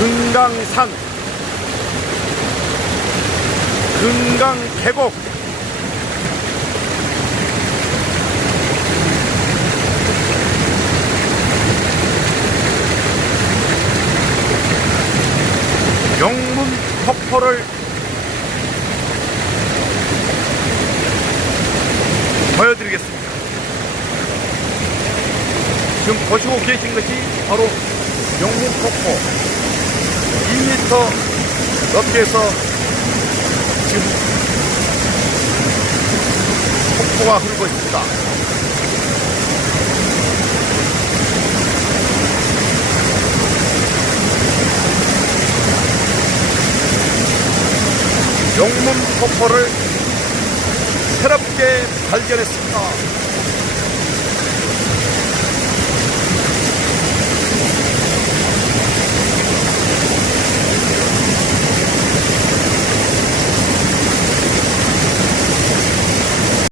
금강산, 금강계곡, 영문폭포를 보여드리겠습니다. 지금 보시고 계신 것이 바로 영문폭포 2m 높이에서 지금 폭포가 흐르고 있습니다. 영문폭포를 새롭게 발견했습니다.